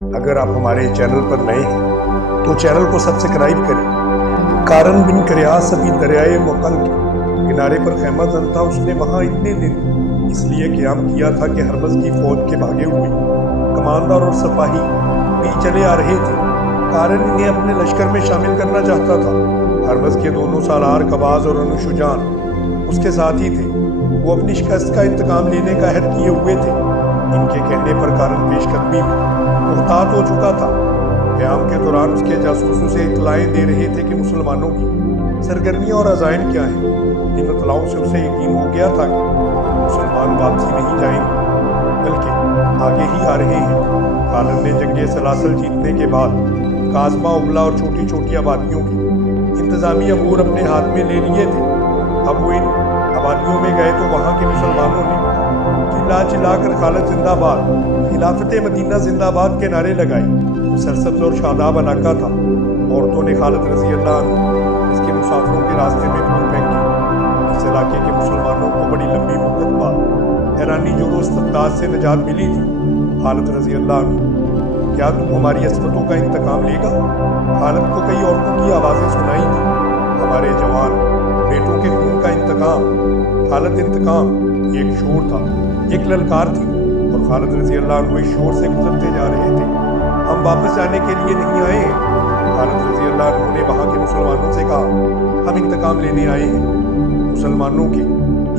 अगर आप हमारे चैनल पर नए हैं तो चैनल को सब्सक्राइब करें। कारन बिन करियास अभी दरियाए मुकल के किनारे पर खैमा जन था। उसने वहाँ इतने दिन इसलिए क़याम किया था कि हरमज़ की फ़ौज के भागे हुए कमांडर और सिपाही भी चले आ रहे थे। कारन इन्हें अपने लश्कर में शामिल करना चाहता था। हरमज़ के दोनों सालार कबाज और अनुशुजान उसके साथ ही थे। वो अपनी शिकस्त का इंतकाम लेने का अहद किए हुए थे। इनके कहने पर कारन पेशकदमी मुहतात हो चुका था। क़याम के दौरान उसके जासूसों से इतलाएं दे रहे थे कि मुसलमानों की सरगर्मियाँ और अज़ाइम क्या हैं। इन इतलाओं से उसे यकीन हो गया था कि मुसलमान वापसी नहीं जाएंगे बल्कि आगे ही आ रहे हैं। कारन ने जंगे सलासल जीतने के बाद काज़मा, उबला और छोटी छोटी आबादियों के इंतज़ामी अमूर अपने हाथ में ले लिए थे। अब वो इन आबादियों में गए तो वहाँ के मुसलमानों ने चिल्ला चिल्ला कर खालिद जिंदाबाद, खिलाफत मदीना जिंदाबाद के नारे लगाए। सरसब्ज और शादाब इलाका था। औरतों ने खालिद रज़ी अल्लाह अन्हु इसके मुसाफिरों के रास्ते में फूल फेंके। इस इलाके के मुसलमानों को बड़ी लंबी मुद्दत बाद हैरानी जोरो इस्तबदाद से निजात मिली थी। खालिद रज़ी अल्लाह अन्हु, क्या तुम हमारी असमतों का इंतकाम लेगा? खालिद को कई औरतों की आवाज़ें सुनाई थी। हमारे जवान बेटों के खून का इंतकाम, खालिद इंतकाम। एक शोर था, एक ललकार थी और खालिद रज़ी अल्लाह अन्हु इस शोर से गुजरते जा रहे थे। हम वापस जाने के लिए नहीं आए हैं। खालिद रज़ी अल्लाह अन्हु ने वहाँ के मुसलमानों से कहा, हम इंतकाम लेने आए हैं। मुसलमानों के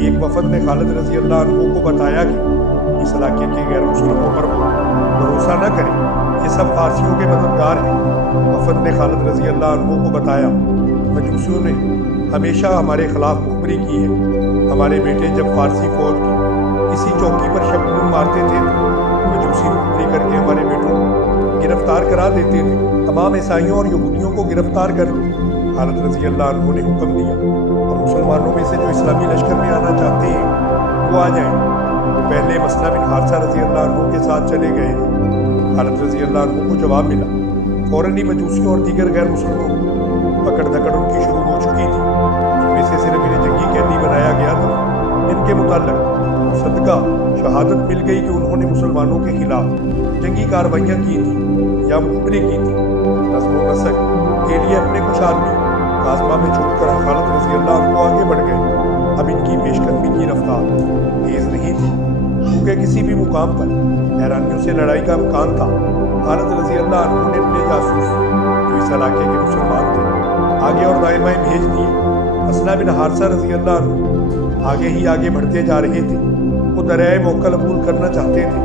एक वफद ने खालिद रज़ी अल्लाह अन्हु को बताया कि इस इलाके के गैर मुसलमानों पर भरोसा न करें, ये सब फारसियों के मददगार हैं। वफद ने खालिद रज़ी अल्लाह अन्हु को बताया, मजूसियों ने हमेशा हमारे खिलाफ मुखबरी की है। हमारे बेटे जब फारसी फौज की किसी चौकी पर शबनूर मारते थे तो मजूसी मुखबरी करके हमारे बेटों को गिरफ्तार करा देते थे। तमाम ईसाइयों और यहूदियों को गिरफ्तार कर लो। खालिद रज़ी अल्लाह अन्हु ने हुक्म दिया और मुसलमानों में से जो इस्लामी लश्कर में आना चाहते हैं वो आ जाएं। वो पहले मसना बिन हारिसा रज़ी अल्लाह अन्हु के साथ चले गए थे। खालिद रज़ी अल्लाह अन्हु को जवाब मिला। फौरन ही मजूसियों और दीगर गैर मुसलमानों पकड़ धकड़ उनकी शुरू हो चुकी थी। इनमें से सिर्फ इन्हें जंगी कैदी बनाया गया था। इनके मुताल्लिक़ सदका शहादत मिल गई कि उन्होंने मुसलमानों के खिलाफ जंगी कार्रवाइयाँ की थी या मुखबरी की थी। नस्ल व नस्ल के लिए अपने कुछ आदमी काज़मा में छोड़कर खालिद रज़ी अल्लाह अन्हु आगे बढ़ गए। अब इनकी पेशकदमी की रफ्तार तेज़ नहीं थी क्योंकि किसी भी मुकाम पर हैरानियों से लड़ाई का इम्कान था। खालिद रज़ी अल्लाह अन्हु ने अपने जासूस जो इस इलाके के मुसलमान थे आगे और दाएं बाएं भेज दिए। मसना बिन हारिसा रज़ी अल्लाह अन्हु आगे ही आगे बढ़ते जा रहे थे। वो दरियाए मोकल अबूर करना चाहते थे,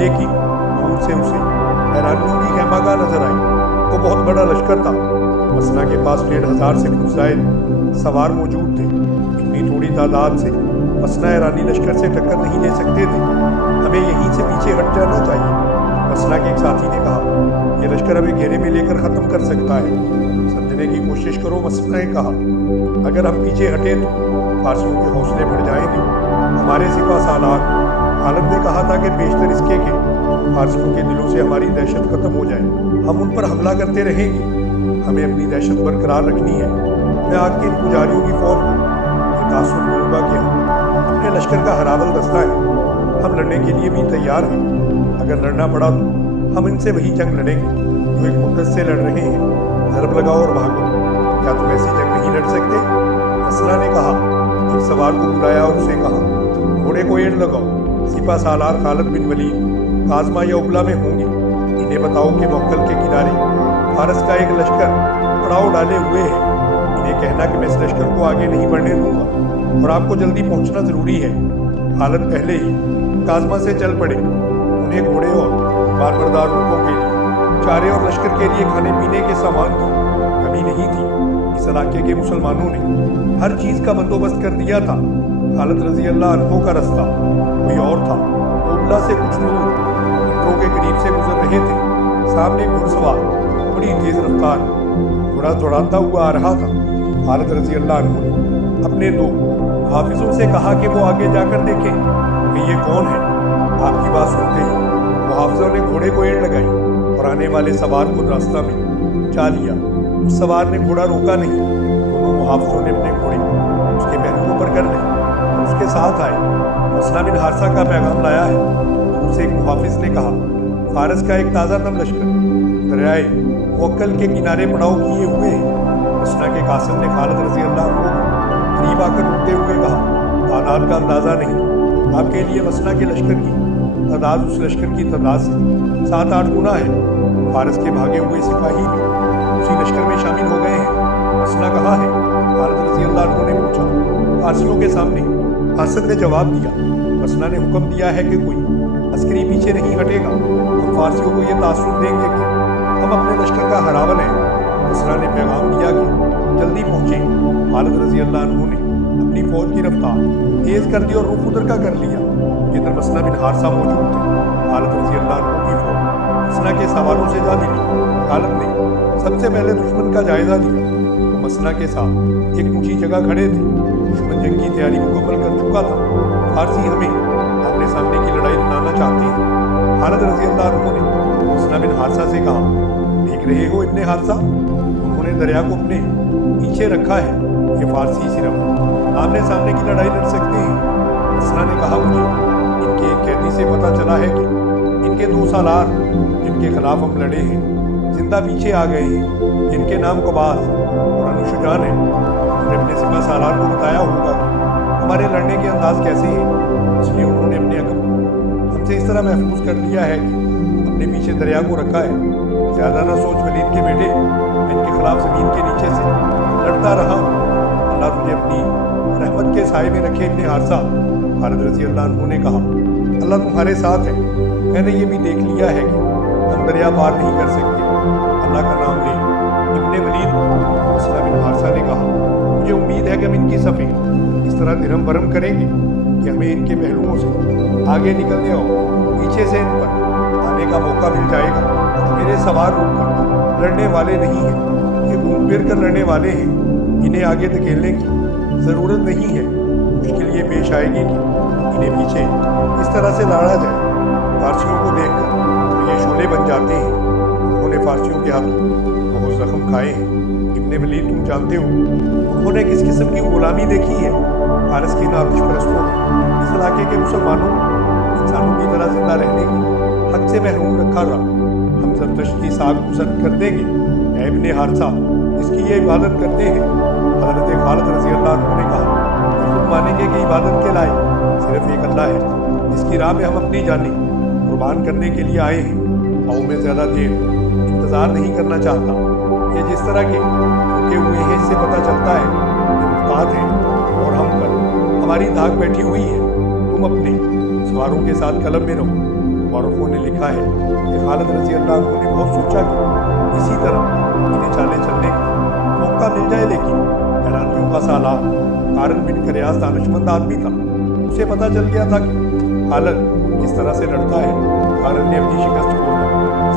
लेकिन दूर से उसे हैरानियों की खैमागाह नजर आई। वो बहुत बड़ा लश्कर था। मसना के पास 1500 से कुछ ज़ायद सवार मौजूद थे। इतनी थोड़ी तादाद से मसना ईरानी लश्कर से टक्कर नहीं ले सकते थे। हमें यहीं से पीछे हट जाना चाहिए। मसना के एक साथी ने कहा, यह लश्कर हमें घेरे में लेकर ख़त्म कर सकता है। समझने की कोशिश करो, मसना ने कहा। अगर हम पीछे हटे तो फारसियों के हौसले बढ़ जाएंगे। हमारे सिपा सालार खालिद ने कहा था कि बेशतर इसके कि फारसियों के दिलों से हमारी दहशत खत्म हो जाए। हम उन पर हमला करते रहेंगे। हमें अपनी दहशत बरकरार रखनी है। मैं आग के इन पुजारियों की फौज को ये तासुर दूंगा कि हम अपने लश्कर का हरावल दस्ता है। हम लड़ने के लिए भी तैयार हैं। अगर लड़ना पड़ा तो हम इनसे वही जंग लड़ेंगे जो एक मुद्दत से लड़ रहे हैं। ज़रब लगाओ और भागो। क्या तुम ऐसी जंग नहीं लड़ सकते? मसला ने कहा। एक सवार को बुलाया और उसे कहा, घोड़े को एड़ लगाओ। सिपा सालार खालिद बिन वलीद काज़मा या उबला में होंगे। इन्हें बताओ कि मोक्कल के किनारे फारस का एक लश्कर पड़ाव डाले हुए है। इन्हें कहना कि मैं इस लश्कर को आगे नहीं बढ़ने दूंगा और आपको जल्दी पहुंचना ज़रूरी है। खालिद पहले ही काज़मा से चल पड़े। उन्हें घोड़े और बारबरदार ऊँटों के लिए चारे और लश्कर के लिए खाने पीने के सामान की कमी नहीं थी। इस इलाके के मुसलमानों ने हर चीज़ का बंदोबस्त कर दिया था। खालिद रज़ी अल्लाह अन्हु का रास्ता कोई और था। उबला से कुछ दूर ऊँटों के करीब से गुजर रहे थे। सामने घुड़सवार बड़ी तेज रफ्तार घोड़ा दौड़ाता हुआ आ रहा था। खालिद रज़ी अल्लाह अन्हु ने अपने दो हाफिजों से कहा कि वो आगे जाकर देखें कि ये कौन है। आपकी बात सुनते ही वो हाफिजों ने घोड़े को एड़ लगाई और आने वाले सवार को रास्ता में चा लिया। उस सवार ने घोड़ा रोका नहीं। दोनों मुहाफिजों ने अपने घोड़े उसके पहलुओं पर कर लिए और उसके साथ आए। मसना बिन हारिसा का पैगाम लाया है। उनसे एक मुहाफिज ने कहा, फारस का एक ताज़ा दम लश्कर दरियाए मुवक्कल के किनारे पड़ाव किए हुए है। मसना के कासिम ने खालिद रजी अल्लाह अन्हु को करीब आकर रुकते हुए कहा, तादाद का अंदाज़ा नहीं, आपके लिए मसना के लश्कर की तादाद उस लश्कर की तादाद से 7-8 गुना है। फारस के भागे हुए सिपाही भी उसी लश्कर में शामिल हो गए हैं। मसना कहाँ है? खालिद रजी अल्लाह अन्हु ने पूछा। फारसियों के सामने हासिद ने जवाब दिया, मसना ने हुक्म दिया है कि कोई अस्करी पीछे नहीं हटेगा। हम फारसियों को ये तासुर देंगे कि हम अपने लश्कर का हरावन है। मसना ने पैगाम दिया कि जल्दी पहुँचे। खालिद रजी अल्लाह अन्हु ने अपनी फौज की रफ्तार तेज कर दी और रुख उधर का कर लिया। इधर मसना बिन हारसा मौजूद थे। खालिद रजी अल्लाह अन्हु की फौज मसना के सवारों से जा मिली। खालिद ने सबसे पहले दुश्मन का जायजा लिया। वो मसना के साथ एक ऊंची जगह खड़े थे। दुश्मन जंग की तैयारी मुकम्मल कर चुका था। फारसी हमें आमने सामने की लड़ाई लड़ाना चाहते हैं। खालिद रजी अल्लाह अन्हु ने मसना बिन हारसा से कहा, देख रहे हो इब्ने हारसा, उन्होंने दरिया को अपने पीछे रखा है। ये फारसी सिर्फ आमने सामने की लड़ाई लड़ सकते हैं। मसना ने कहा, मुझे इनके एक कैदी से पता चला है कि इनके 2 सालार जिनके खिलाफ हम लड़े हैं जिंदा पीछे आ गए हैं। इनके नाम कबास और अनुशुजान है। उन्होंने अपने सिपा सालार को बताया होगा कि हमारे लड़ने के अंदाज कैसे हैं, इसलिए उन्होंने अपने अकब हमसे इस तरह महफूज कर लिया है कि अपने पीछे दरिया को रखा है। ज़्यादा ना सोच वलीद के बेटे, मैं इनके खिलाफ ज़मीन के नीचे से लड़ता रहा हूँ। अल्लाह तुझे अपनी रहमत के साए में रखे इब्ने हारसा। खालिद रजी अल्लाह अन्हु ने कहा, अल्लाह तुम्हारे साथ है। मैंने ये भी देख लिया है कि हम दरिया पार नहीं कर सकते। अल्लाह का नाम ले इब्ने वलीद। मसना बिन हारसा ने कहा, मुझे उम्मीद है कि हम इनकी सफ़ें इस तरह दिरम बरम करेंगे कि हमें इनके पहलुओं से आगे निकलने और पीछे से इन पर आने का मौका मिल जाएगा। मेरे सवार रुक कर लड़ने वाले नहीं हैं, ये घूम फिर कर लड़ने वाले हैं। इन्हें आगे धकेलने की ज़रूरत नहीं है। मुश्किल ये पेश आएगी कि इन्हें पीछे इस तरह से लड़ा जाए। फारसियों को देखकर तो ये शोले बन जाते हैं। उन्होंने फारसियों के हाथों बहुत जख्म खाए हैं। इब्ने वलीद, तुम जानते हो उन्होंने किस किस्म की गुलामी देखी है। फारस की नाखुश परस्तों ने इस इलाके के मुसलमानों को इंसानों की तरह जिंदा रहने की हक से महरूम रखा रहा। हम जरदश्त की साग मुसद कर देंगे। ऐ इब्ने हारसा, इसकी ये इबादत करते हैं। हज़रत खालिद रजी अल्लाह अन्हु ने कहा, खुद मानेंगे कि इबादत के लायक सिर्फ एक अल्लाह है, जिसकी राह में हम अपनी जानें कुर्बान करने के लिए आए हैं। और मैं ज़्यादा देर इंतज़ार नहीं करना चाहता। ये जिस तरह के रुके हुए हैं इससे पता चलता है कि मुताद हैं और हम पर हमारी धाक बैठी हुई है। तुम अपने सवारों के साथ कलम में रहो। मौरखों ने लिखा है कि खालिद रजी अल्लाह अन्हु ने बहुत सोचा कि इसी तरह इन्हें चाले चलने का मौका मिल जाए, लेकिन ईरानियों का सालार कारन बिन करियास दानिशमंद आदमी था। उसे पता चल गया था कि खालिद किस तरह से लड़ता है। कारन ने अपनी शिकस्त को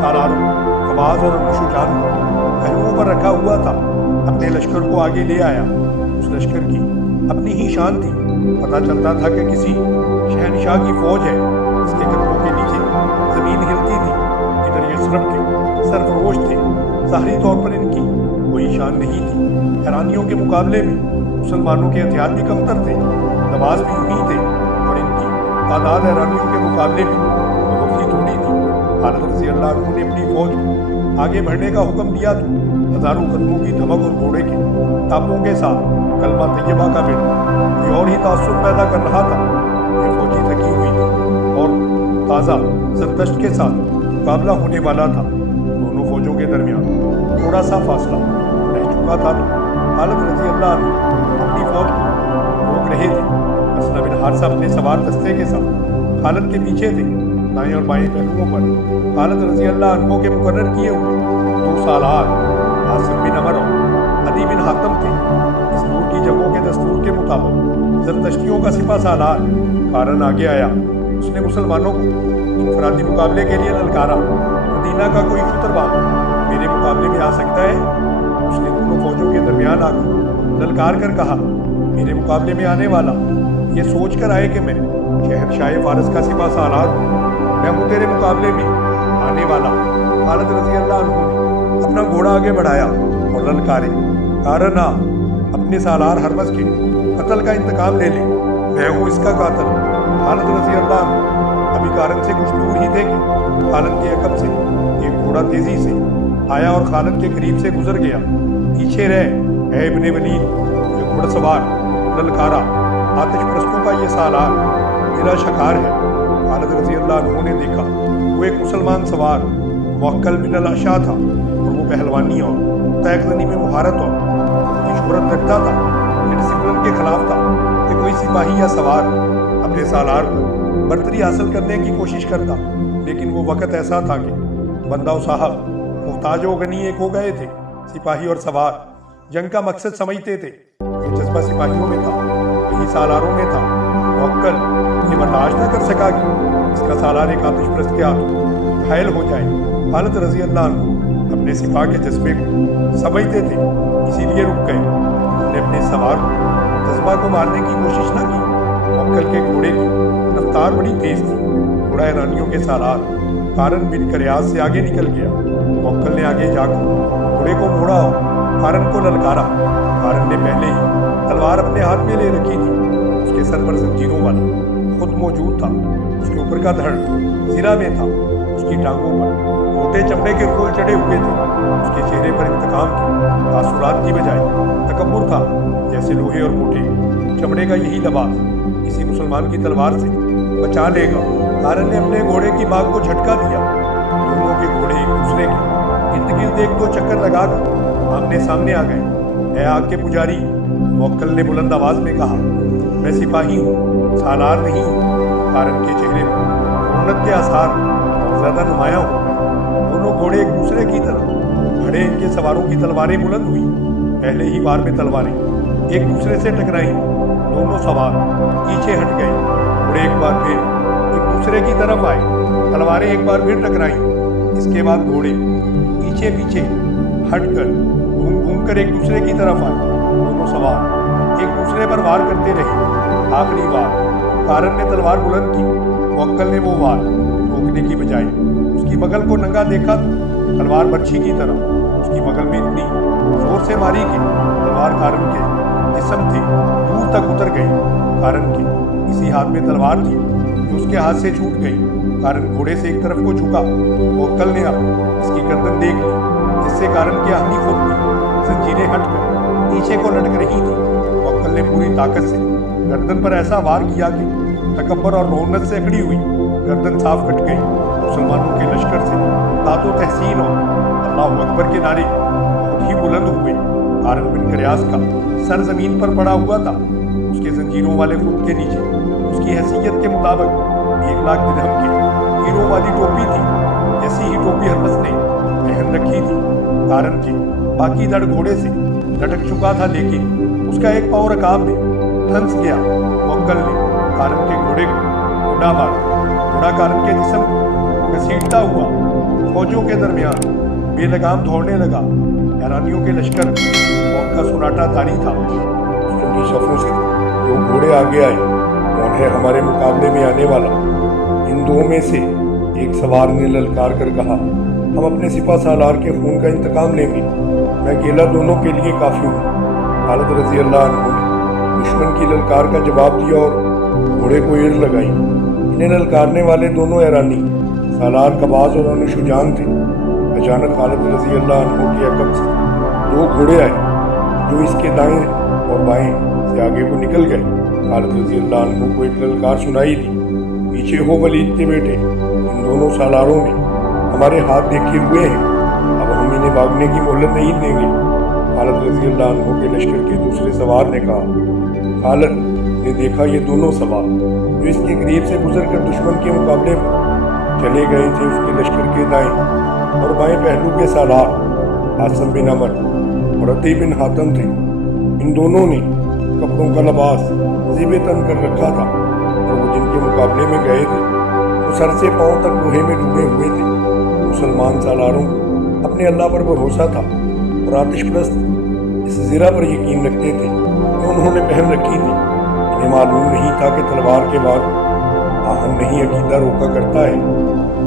सालारों कबाज और अनुशुजान को पहलुओं पर रखा हुआ था। अपने लश्कर को आगे ले आया। उस लश्कर की अपनी ही शान थी। पता चलता था कि किसी शहनशाह की फौज है। इसके कदमों के नीचे जमीन हिलती थी। इधर ये सरफ के सरफरोश थे। ज़ाहिरी तौर पर इनकी कोई शान नहीं थी। ईरानियों के मुकाबले में मुसलमानों के हथियार भी कमतर थे, नवाज भी यूं थे और इनकी तादाद ईरानियों के मुकाबले में बहुत ही थोड़ी थी। खालिद रजी अल्लाह अन्हु ने अपनी फौज को आगे बढ़ने का हुक्म दिया तो हज़ारों कदमों की धमक और घोड़े के टापों के साथ कलमा तैयबा का बेटा कोई और ही तासुर पैदा कर रहा था। ये फौजी थकी हुई थी और ताज़ा जरदश्त के साथ मुकाबला होने वाला था। दोनों फौजों के दरमियान थोड़ा सा फासला रह चुका था तो खालिद रजी अल्लाह अन्हु अपनी फौज को रोक रहे थे। मसना बिन हारसा अपने सवार दस्ते के साथ खालिद के पीछे थे। दाएं और बाएं पहलुओं पर खालिद रजी अल्लाह अन्हु के मुकर्रर किए हुए 2 सालार आसिम बिन अमर और अदी बिन हातम थे। इस दूर की जगहों के दस्तूर के मुताबिक जरदश्तियों का सिपा सालार कारन आगे आया। उसने मुसलमानों को इनफरादी मुकाबले के लिए ललकारा। मदीना का कोई खुतरबान मेरे मुकाबले में आ सकता है? उसने दोनों फौजों के दरमियान आकर ललकार कर कहा, मेरे मुकाबले में आने वाला ये सोच कर आए कि मैं शहनशाह फारस का सिपा सालार हूँ। मैं हूँ तेरे मुकाबले में आने वाला। खालिद रजी अल्लाह अन्हु ने अपना घोड़ा आगे बढ़ाया और ललकारे, कारन आ, अपने सालार हरमज के कत्ल का इंतकाम ले ले। मैं हूँ इसका कातिल। खालिद रजी अल्लाह अन्हु अभी कारन से कुछ दूर ही थे कि खालिद के अकब से एक घोड़ा तेजी से आया और खालिद के करीब से गुजर गया। पीछे रह ए इब्ने वलीद, जो घुड़सवार ललकारा, आतिश परस्तों का ये सालार मेरा शिकार है। खालिद रज़ी अल्लाह अन्हु ने देखा वो एक मुसलमान सवार मुअक्कल बिन अल-अशा था और वो पहलवानी और तैक़ज़नी में मुहारत और उसकी शोहरत रखता था। ये डिसिप्लिन के खिलाफ था कि कोई सिपाही या सवार अपने सालार पर बर्तरी हासिल करने की कोशिश करता, लेकिन वो वक़्त ऐसा था कि बंदा साहब मुहताज व गनी एक हो गए थे। सिपाही और सवार जंग का मकसद समझते थे। जो जज्बा सिपाहियों में था यही सालारों में था। मुअक्कल ये बर्दाश्त न कर सका कि इसका सालार एक आतिश परस्त के हाथों घायल हो जाए। खालिद रज़ी अल्लाह अन्हु अपने सिपा के जज्बे को समझते थे, इसीलिए रुक गए। उन्होंने अपने सवार को जज्बा को मारने की कोशिश न की। मुअक्कल के घोड़े की रफ्तार बड़ी तेज थी। घोड़ा ईरानियों के सालार कारन बिन करियास से आगे निकल गया। मुअक्कल ने आगे जाकर घोड़े को मोड़ा और कारन को ललकारा। कारन ने पहले ही तलवार अपने हाथ में ले रखी थी। उसके सर पर जंजीरों वाला खुद मौजूद था। उसके ऊपर का धड़ ज़िरा में था। उसकी टांगों पर मोटे चमड़े के खोल चढ़े हुए थे। उसके चेहरे पर इंतकाम के तासुरात की बजाय तकब्बुर था, जैसे लोहे और मोटे चमड़े का यही लबास किसी मुसलमान की तलवार से बचा लेगा। कारन ने अपने घोड़े की बाग को झटका दिया। दोनों के घोड़े एक दूसरे के इर्द गिर्द एक दो चक्कर लगाकर आमने सामने आ गए। ए आग के पुजारी, मुअक्कल ने बुलंद आवाज में कहा, मैं सिपाही हूँ, सालार नहीं हूँ। कारन के चेहरे पर रौनक के आसार और ज्यादा नुमायां हो गए। दोनों घोड़े एक दूसरे की तरफ खड़े, इनके सवारों की तलवारें बुलंद हुई। पहले ही बार में तलवारें एक दूसरे से टकराई। दोनों सवार पीछे हट गए। घोड़े एक बार फिर एक दूसरे की तरफ आए। तलवारें एक बार फिर टकराई। इसके बाद घोड़े पीछे पीछे हटकर घूम घूम कर एक दूसरे की तरफ आए। दोनों सवार एक दूसरे पर वार करते रहे। आखिरी वार कारन ने तलवार बुलंद की। मुअक्कल ने वो वार रोकने की बजाय उसकी बगल को नंगा देखा। तलवार बर्छी की तरह उसकी बगल में इतनी जोर से मारी कि तलवार कारन के जिस्म से दूर तक उतर गई। कारन के इसी हाथ में तलवार थी जो उसके हाथ से छूट गई। कारन घोड़े से एक तरफ को झुका। मुअक्कल ने अब इसकी गर्दन देख ली, जिससे कारन की आहनी खुद की जंजीरें हटकर पीछे को लटक रही थी। मुअक्कल ने पूरी ताकत से गर्दन पर ऐसा वार किया कि तकब्बर और रौनक से अकड़ी हुई गर्दन साफ कट गई। मुसलमानों के लश्कर से तातो तहसीन और अल्लाहु अकबर के नारे बहुत ही बुलंद हुए। कारन बिन करियास का सर जमीन पर पड़ा हुआ था। उसके जंजीरों वाले खुद के नीचे उसकी हैसियत के मुताबिक 1 लाख दिरहम की हीरों वाली टोपी थी। ऐसी ही टोपी हरमस ने पहन रखी थी। कारन के बाकी धड़ घोड़े से लटक चुका था, लेकिन उसका एक पाँव रकाब में फंस गया। मुअक्कल ने कारन के घोड़े को घोड़ा मारा। घोड़ा कारन के जिस्म को घसीटता हुआ फौजों के दरमियान बेलगाम दौड़ने लगा। ईरानियों के लश्कर मौत का सुनाटा तारी था। उसकी सफों से दो घोड़े आगे आए। कौन है हमारे मुकाबले में आने वाला? इन दो में से एक सवार ने ललकार कर कहा, हम अपने सिपा सालार के खून का इंतकाम लेंगे। मैं अकेला दोनों के लिए काफ़ी हूँ। खालिद रज़ी अल्लाह अन्हु ने दुश्मन की ललकार का जवाब दिया और घोड़े को एड़ लगाई। इन्हें ललकारने वाले दोनों ईरानी सालार कबाज और अनुशुजान थे। अचानक खालिद रज़ी अल्लाह अन्हु के अकब से 2 घोड़े आए जो इसके दाएं और बाएं से आगे को निकल गए। खालिद रज़ी अल्लाह अन्हु को एक ललकार सुनाई दी, पीछे हो वलीद के बेटे, इन दोनों सालारों ने हमारे हाथ देखे हुए हैं, अब हम इन्हें भागने की मोहलत नहीं देंगे। खालिद रज़ी अल्लाह अन्हु के लश्कर के दूसरे सवार ने कहा। खालिद ने देखा ये दोनों सवार जो इसके करीब से गुजर कर दुश्मन के मुकाबले में चले गए थे, उसके लश्कर के दाएं और बाएं पहलू के सालार आसम बिन अमर और अती बिन हातम थे। इन दोनों ने कपड़ों का लिबास ज़ेबे तन कर रखा था और वो जिनके मुकाबले में गए थे वो सर से पांव तक लोहे में डूबे हुए थे। मुसलमान सालारों को अपने अल्लाह पर भरोसा था और आतिश परस्त इस ज़िरा पर यकीन रखते थे जो उन्होंने पहन रखी थी। इन्हें मालूम नहीं था कि तलवार के बाद आहन नहीं अकीदा रोका करता है।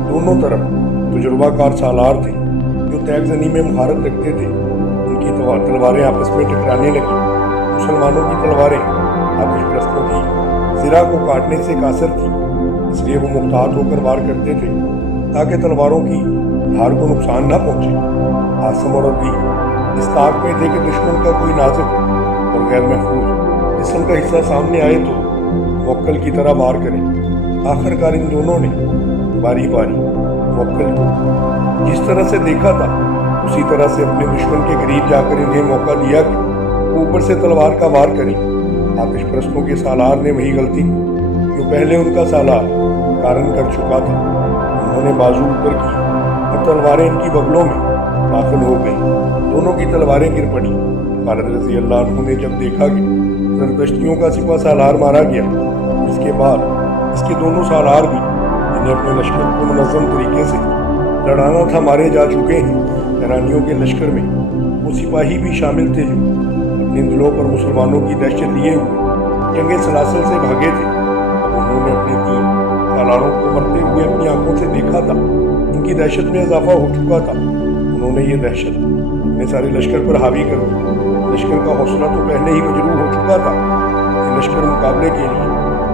दोनों तरफ तजुर्बाकार सालार थे जो तैगज़नी में महारत रखते थे। उनकी तलवारें आपस में टकराने लगी। मुसलमानों की तलवारें आतिश परस्तों की ज़िरा को काटने से कासर थी, इसलिए वो मुख्तात होकर वार करते थे। تاکہ تلواروں کی دھار کو نقصان نہ پہنچے۔ عاصم اور عدی اس طاق میں تھے کہ دشمن کا کوئی نازک اور غیر محفوظ جسم کا حصہ سامنے آئے تو موکل کی طرح وار کریں۔ آخر کار ان دونوں نے باری باری موکل کو جس طرح سے دیکھا تھا اسی طرح سے اپنے دشمن کے قریب جا کر انہیں موقع دیا کہ وہ اوپر سے تلوار کا وار کریں۔ آتش پرستوں کے سالار نے وہی غلطی جو پہلے ان کا سالار کارن کر چکا تھا۔ انہوں نے بازو اوپر کی اور تلواریں ان کی بغلوں میں داخل ہو گئیں۔ دونوں کی تلواریں گر پڑی۔ خالد رضی اللہ عنہ نے جب دیکھا کہ زرتشتیوں کا سپہ سالار مارا گیا، اس کے بعد اس کے دونوں سالار بھی جنہیں اپنے لشکر کو منظم طریقے سے لڑانا تھا مارے جا چکے ہیں۔ ایرانیوں کے لشکر میں وہ سپاہی بھی شامل تھے جو اپنے دلوں پر مسلمانوں کی دہشت لیے ہوئے جنگ سلاسل سے بھاگے تھے۔ اب انہوں نے اپنے 3 سالاروں کو مرتے ہوئے اپنی آنکھوں سے دیکھا تھا۔ ان کی دہشت میں اضافہ ہو چکا تھا۔ انہوں نے یہ دہشت اپنے سارے لشکر پر حاوی کر دی۔ لشکر کا حوصلہ تو پہلے ہی مجروح ہو چکا تھا۔ یہ لشکر مقابلے کے لیے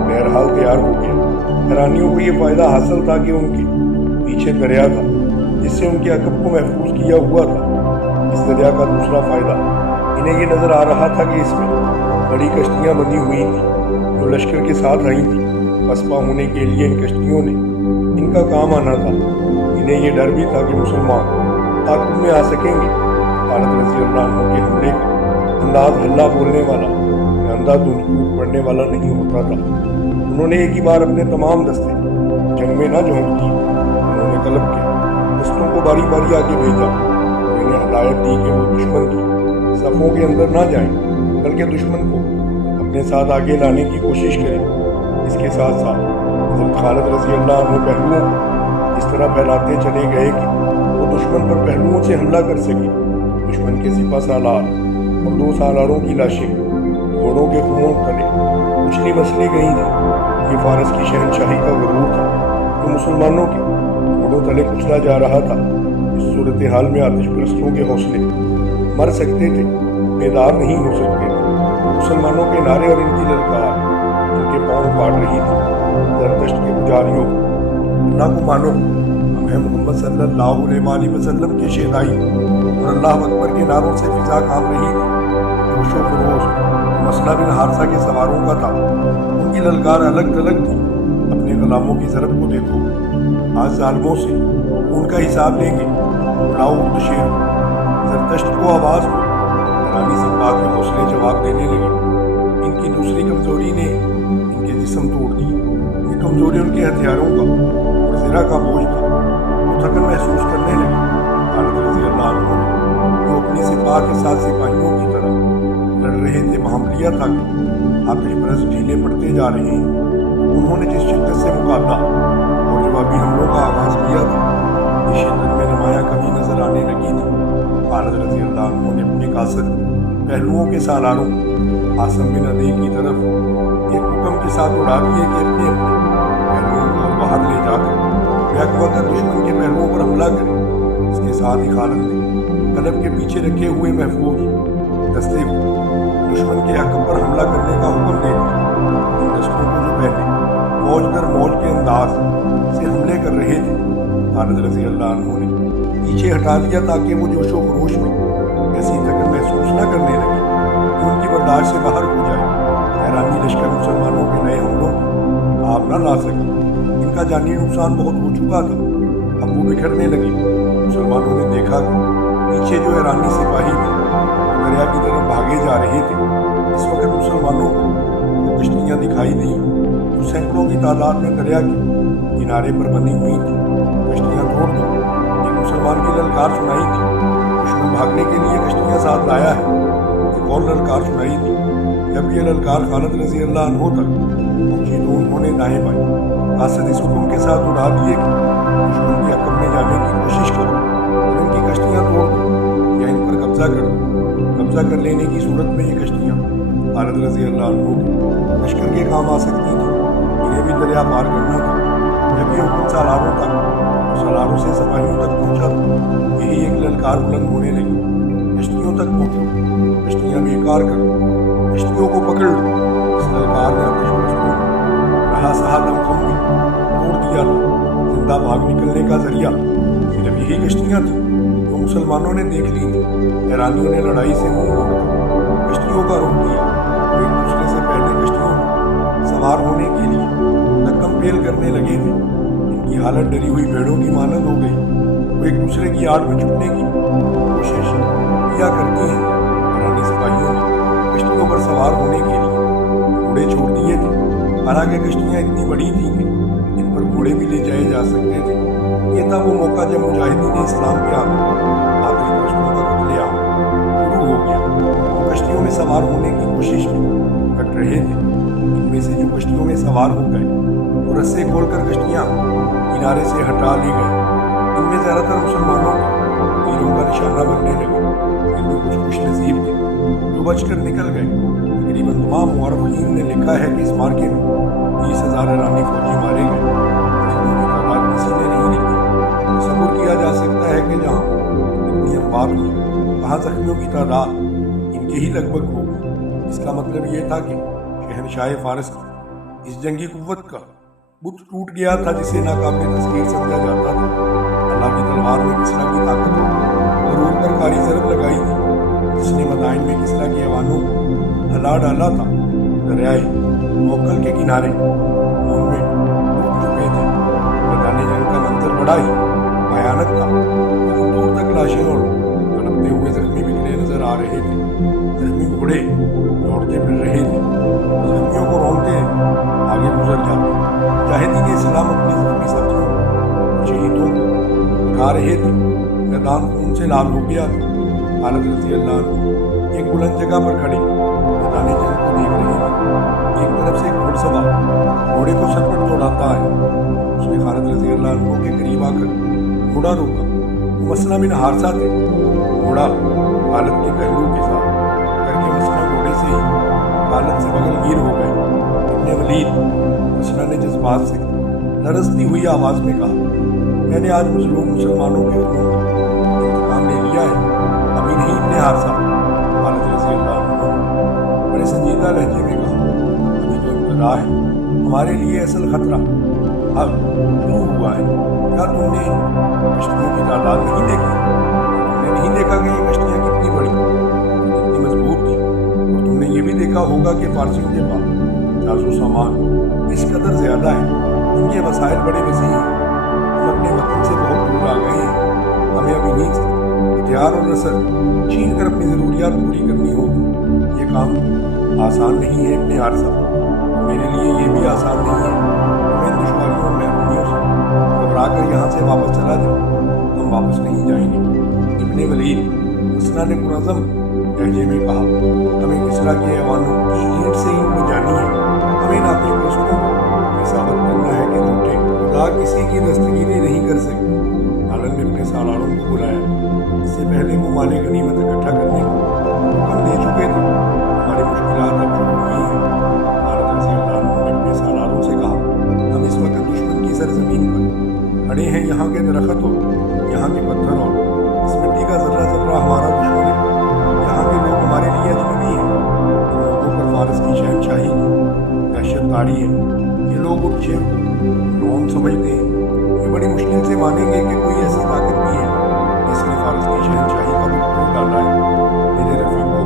بہرحال تیار ہو گیا۔ ایرانیوں کو یہ فائدہ حاصل تھا کہ ان کے پیچھے دریا تھا جس سے ان کے عقب کو محفوظ کیا ہوا تھا۔ اس دریا کا دوسرا فائدہ انہیں یہ نظر آ رہا تھا کہ اس میں بڑی کشتیاں بندھی ہوئی تھیں جو لشکر کے ساتھ آئی تھیں۔ پسپا ہونے کے لیے ان کشتیوں نے ان کا کام آنا تھا۔ انہیں یہ ڈر بھی تھا کہ مسلمان تعاقب میں آ سکیں گے۔ خالد رضی اللہ عنہ کے حملے کا انداز ہلّا بولنے والا یا اندھا دھند ٹوٹ پڑنے والا نہیں ہوتا تھا۔ انہوں نے ایک ہی بار اپنے تمام دستے جنگ میں نہ جھونک دیے۔ انہوں نے طلب کے دستوں کو باری باری آگے بھیجا۔ انہیں ہدایت دی کہ وہ دشمن کی صفوں کے اندر نہ جائیں بلکہ دشمن کو اپنے ساتھ آگے لانے کی کوشش کریں۔ اس کے ساتھ ساتھ حضرت خالد رضی اللہ عنہ پہلوؤں کو اس طرح پھیلاتے چلے گئے کہ وہ دشمن پر پہلوؤں سے حملہ کر سکے۔ دشمن کے سپہ سالار اور 2 سالاروں کی لاشیں گھوڑوں کے خونوں تلے اچھلی مسلی گئی تھیں۔ یہ فارس کی شہنشاہی کا غرور تھا جو مسلمانوں کے گھوڑوں تلے کچلا جا رہا تھا۔ اس صورتحال میں آتش پرستوں کے حوصلے مر سکتے تھے، بیدار نہیں ہو سکتے تھے۔ مسلمانوں کے نعرے اور ان کی للکار ان کے پاؤں پاڑ رہی تھی۔ زرتشت کے پجاریوں اللہ کو مانو، ہمیں محمد صلی اللہ علیہ وآلہ وسلم کے شہدائی اور اللہ اکبر کے نعروں سے فضا کام رہی تھی۔ جوش و خروش مسئلہ بن حارثہ کے سواروں کا تھا۔ ان کی للکار الگ تلگ تھی۔ اپنے غلاموں کی ضرب کو دیکھو، آج ظالموں سے ان کا حساب لیں گے۔ اڑاؤ اٹھ شیر، زرتشت کو آواز ہو۔ ایرانی سپاہ کے حوصلے جواب دینے لگے۔ ان کی دوسری کمزوری نے ان کے جسم توڑ دیے۔ یہ کمزوری ان کے ہتھیاروں کا اور زرہ کا بوجھ تھا۔ وہ تھکن محسوس کرنے لگے۔ خالد رضی اللہ عنہ نے جو اپنی سپاہ کے ساتھ سپاہیوں کی طرح لڑ رہے تھے وہاں لیا تھا کہ آتش پرست ڈھیلے پڑتے جا رہے ہیں۔ انہوں نے جس شدت سے مقابلہ اور جوابی حملوں کا آغاز کیا تھا، اس شدت میں نمایاں کمی نظر آنے لگی تھی۔ خالد رضی اللہ عنہ نے اپنے قاصد پہلوؤں کے سالاروں عاصم بن عدی کی طرف ایک حکم کے ساتھ اڑا دیے کہ اپنے پہلوؤں کو باہر لے جا کر بیک وقت دشمن کے پہلوؤں پر حملہ کریں۔ اس کے ساتھ ہی خالد نے قلب کے پیچھے رکھے ہوئے محفوظ دستے کو دشمن کے عقب پر حملہ کرنے کا حکم دے دیا۔ ان دستوں کو جو پہلے موج در موج کے انداز سے حملے کر رہے تھے، خالد رضی اللہ عنہ نے پیچھے ہٹا دیا تاکہ وہ جوش و خروش میں ایسی تھکن محسوس نہ کرنے لگے کہ ان کی برداشت سے باہر ہو جائے۔ ایرانی لشکر مسلمانوں کے نئے حملوں کی آپ نہ لا سکے۔ ان کا جانی نقصان بہت ہو چکا تھا۔ اب وہ بکھرنے لگے۔ مسلمانوں نے دیکھا کہ پیچھے جو ایرانی سپاہی تھے دریا کی طرف بھاگے جا رہے تھے۔ اس وقت مسلمانوں کو وہ کشتیاں دکھائی دیں جو سینکڑوں کی تعداد میں دریا کے کنارے پر بندھی ہوئی تھیں۔ کشتیاں توڑ دو، ایک مسلمان کی للکار سنائی تھی۔ دشمن بھاگنے کے لیے کشتیاں ساتھ لایا ہے، ایک اور للکار سنائی تھی۔ جب یہ للکار خالد رضی اللہ عنہ تک پہنچی تو انہوں نے دائیں بائیں قاصد اس حکم کے ساتھ اڑا دیے کہ دشمن کے عقب میں جانے کی کوشش کرو اور ان کی کشتیاں توڑ دو یا ان پر قبضہ کرو۔ قبضہ کر لینے کی صورت میں یہ کشتیاں خالد رضی اللہ عنہ کے لشکر کے کام آ سکتی تھیں۔ انہیں بھی دریا پار کرنا تھا۔ جب یہ حکم سالاروں تک اور سالاروں سے سپاہیوں تک پہنچا تو یہی ایک للکار بلند ہونے لگی، کشتیوں تک پہنچو، کشتیاں بیکار کرو، کشتیوں کو پکڑ لو۔ اس للکار نے آتش پرستوں کو رہا سہا دم خم بھی توڑ دیا تھا۔ जिंदा भाग निकलने का जरिया सिर्फ यही कश्तियाँ थी जो मुसलमानों ने देख ली थी। ईरानियों ने लड़ाई से मुंह मोड़कर कश्तियों का रुख किया। वो एक दूसरे से पहले कश्तियों में सवार होने के लिए नक्कम पेल करने लगे थे। इनकी हालत डरी हुई भेड़ों की मानद हो गई। वो एक दूसरे की आड़ में छुपने की कोशिश किया करती हैं। ईरानी सिपाहियों ने कश्तियों पर सवार होने के लिए घोड़े छोड़ दिए थे। हालांकि कश्तियाँ इतनी बड़ी थी कि इन पर घोड़े भी ले जाए जा सकते थे। ये था वो मौका जब मुजाहिदीन इस्लाम के आखिरी दुश्मनों का कत्लेआम शुरू हो गया। वो कश्तियों में सवार होने की कोशिश में कट रहे थे। इनमें से जो कश्तियों में सवार हो गए वो रस्से खोलकर कश्तियाँ किनारे से हटा ली गई। इनमें ज़्यादातर मुसलमानों के तीरों का निशाना बनने लगे। इनमें कुछ खुश नसीब थे जो बचकर निकल गए। तकरीबन तमाम मुअर्रिखीन ने लिखा है कि इस मार्के में 20,000 ईरानी फौजी मारे गए। लेकिन उनकी तादाद किसी ने नहीं लिखी। तसव्वुर किया जा सकता है कि जहाँ इतनी अमवात हुई वहाँ जख्मियों की तादाद इनके ही लगभग होगी। इसका मतलब ये था कि शहनशाह फारस की इस जंगी कुव्वत का बुत टूट गया था जिसे नाकाबिल तस्वीर समझा जाता था। अल्लाह की तलवार ने किस्रा की ताकत और रूम पर कारी ज़रब लगाई थी, जिसने मदाइन में किस्रा के ऐवानों को हिला डाला था। दरियाए मोकल के किनारे खून में डूब चुके थे। मैदान जंग का मंजर बड़ा ही भयानक था। दूर दूर तक लाशें और तड़पते हुए जख्मी बिखरे नजर आ रहे थे। जख्मी घोड़े दौड़ते फिर रहे थे। जख्मियों को रोकते आगे गुजर जाते। मुजाहिदीन इस्लाम अपने जख्मी साथियों और शहीदों को उठा रहे थे। मैदान खून से लाल हो गया था। खालिद रज़ी अल्लाह अन्हु एक बुलंद जगह पर खड़े मैदान जंग को देख रहे थे। एक तरफ से एक घुड़सवार घोड़े को सरपट दौड़ाता है। उसने खालिद रज़ी अल्लाह अन्हु के करीब आकर घोड़ा रोका। वो मसना बिन हारसा थे। घोड़ा खालिद के पहलू के साथ करके मसना घोड़े से ही खालिद से बगलगीर हो गए। इब्ने वलीद मसना ने जज्बात से लरजती हुई आवाज़ में कहा, मैंने आज मजलूम मुसलमानों के खून का इंतकाम ले लिया है, अभी नहीं इब्ने हारसा। खालिद रज़ी अल्लाह अन्हु बड़े संजीदा लहजे में कहा, अभी तो इब्तदा है, हमारे लिए असल खतरा अब शुरू हुआ है। क्या तुमने कश्तियों की तादाद नहीं देखी? तुमने नहीं देखा कि ये कश्तियाँ कितनी बड़ी कितनी मजबूत थी? और तुमने ये भी देखा होगा कि फारसियों के पास जासू सामान इस कदर ज़्यादा है, इनके वसाइल बड़े वसी हैं। हम अपने वतन से बहुत दूर आ गए हैं। हमें अभी नीच हथियार और रसद छीन कर अपनी ज़रूरियात पूरी करनी होगी। ये काम आसान नहीं है इब्ने हारसा। मेरे लिए ये भी आसान नहीं है। हमें दुश्वारियों और महरूमियों से घबरा कर यहाँ से वापस चला जाओ। हम वापस नहीं जाएंगे। इब्ने वलीद मसना ने पुरअज़म लहजे में कहा, हमें किस्रा के ऐवानों की ईंट से ईंट मिटानी है। हमें नातिक रसूलों को ये साबित करना है कि झूठे खुदा किसी की दस्तगीरी नहीं कर सकते। खालिद ने अपने सालारों को बुलाया। इससे पहले वो माल गनीमत इकट्ठा करने का हुक्म दे चुके थे। हमारी मुश्किलात अब शुरू हुई हैं। खालिद रज़ी अल्लाह अन्हु ने अपने सालारों से कहा, हम इस वक्त दुश्मन की सरजमीन पर खड़े हैं। यहाँ के दरख्त और यहाँ के पत्थर और इस मिट्टी का जर्रा जर्रा हमारा दुश्मन है। यहाँ के लोग हमारे लिए अजनबी हैं। इन लोगों पर फारस की शहनशाही की दहशत ताड़ी है। ये लोग उस शेर को रोम समझते हैं। ये बड़ी मुश्किल से मानेंगे कि कोई ऐसी ताकत भी है जिसने फारस की शहनशाही का रुख तोड़ डाला है। मेरे रफीकों,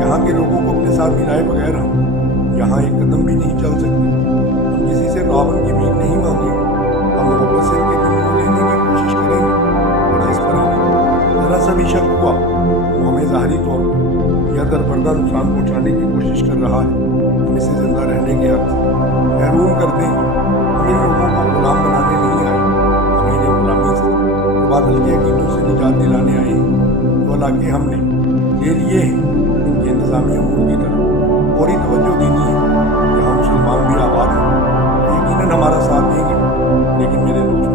यहाँ के लोगों को अपने साथ मिलाए बगैर हम यहाँ एक कदम भी नहीं चल सकते। हम किसी से तावन की भीख नहीं मांगेंगे। हम मोहब्बत से उनके दिल को लेने की कोशिश करेंगे। और जिस पर हमें ज़रा सा भी शक हुआ वो हमें ज़ाहरी तौर पर या दरपर्दा नुकसान पहुँचाने की कोशिश कर रहा है, हम इसे जिंदा रहने के हक से महरूम कर देंगे। हम इन लोगों को गुलाम बनाने नहीं आए। हम इन्हें गुलामी से तबादल के अकीदों से निजात दिलाने आए हैं। तो हालांकि हमने ले लिए हैं। इनके इंतजामी अमूर की तरफ फौरी तवज्जो देनी है। यहाँ मुसलमान भी आबाद हैं, यकीनन हमारा साथ देंगे। लेकिन मेरे दोस्तों,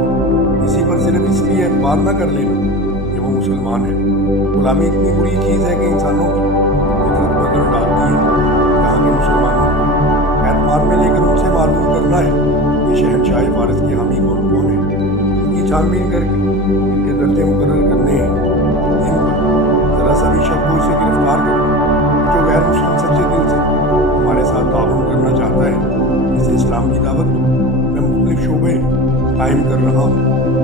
इसी पर सिर्फ इसलिए एतबार न कर लेना कि वो मुसलमान है। गुलामी इतनी बुरी चीज़ है कि इंसानों की फितरत बदल डालती है। यहाँ के मुसलमानों को एतबार में लेकर उनसे मालूम करना है कि शहनशाह फारस के हामी कौन है। उनकी छानबीन करके इनके दर्जे मुकर्रर करने हैं। इन पर ज़रा सा भी शक हो इसे गिरफ्तार कर जो गैर मुस्लिम सच्चे दिल से हमारे साथ ताउन करना चाहता है, इसे इस्लाम की दावत दो। मैं मुख्तलिफ शोबे कायम कर रहा हूँ।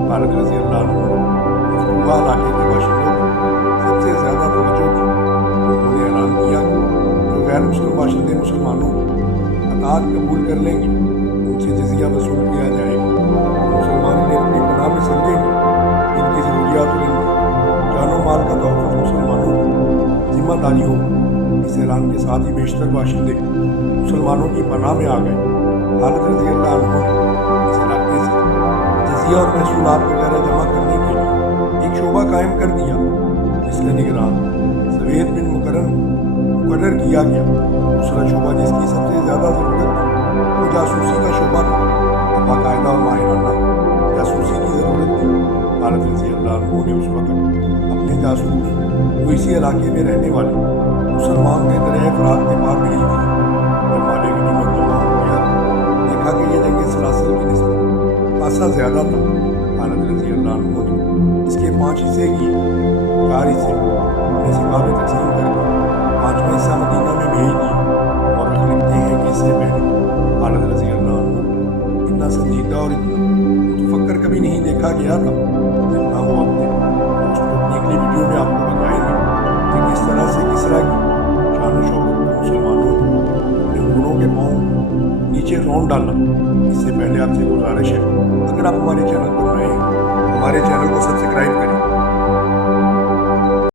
भारत रज़ी अल्लाह अन्हु मफतूहा इलाके के बाशिंदों को सबसे ज़्यादा तवज्जो की। उन्होंने ऐलान किया जो गैर मुस्लिम बाशिंदे मुसलमानों को अतात कबूल कर लेंगे उनसे जजिया वसूल किया जाएगा। मुसलमान इन्हें अपनी पनाह में समझेंगे। इनकी ज़रूरियात और इनकी जानो माल का तोहफ़ा मुसलमानों की जिम्मेदारी होगी। इस ऐलान के साथ ही बेशतर बाशिंदे मुसलमानों की पनाह में आ गए। भारत रज़ी अल्लाह अन्हु ने इस इलाके से जजिया और महसूलात वगैरह जमा करने के लिए एक शोबा कायम कर दिया, जिसका निगरान सवेद बिन मुकर्रर किया गया। दूसरा शोबा जिसकी सबसे ज़्यादा ज़रूरत थी वो जासूसी का शोबा था। बाकायदा और माहिराना जासूसी की ज़रूरत थी। भारत रज़ी अल्लाह अन्हु ने उस वक्त अपने जासूस जो इसी इलाके में रहने वाले मुसलमान के दरिया फरात के पार भेज दिए। जब माले गनीमत जमा हो गया देखा कि ये जंग सलासिल की निस्बत खासा ज़्यादा था। भारत रज़ी अल्लाह अन्हु ने इसके 5 हिस्से किए। 4 हिस्से अपने सिपा में तकसीम करके 5वां हिस्सा मदीना में भेज दिया। और लिखते हैं कि इससे पहले भारत रज़ी अल्लाह अन्हु इतना संजीदा और इतना मुतफक्कर कभी नहीं देखा गया था जितना वो अपने अपनी वीडियो में आपको बताएंगे कि किस तरह से किसरा की शान शौकत को मुसलमानों ने अपने घोड़ों के पाँव नीचे रौंद डाला। इससे पहले आपसे गुजारिश है, अगर आप हमारे चैनल पर नए हैं हमारे चैनल को सब्सक्राइब करें।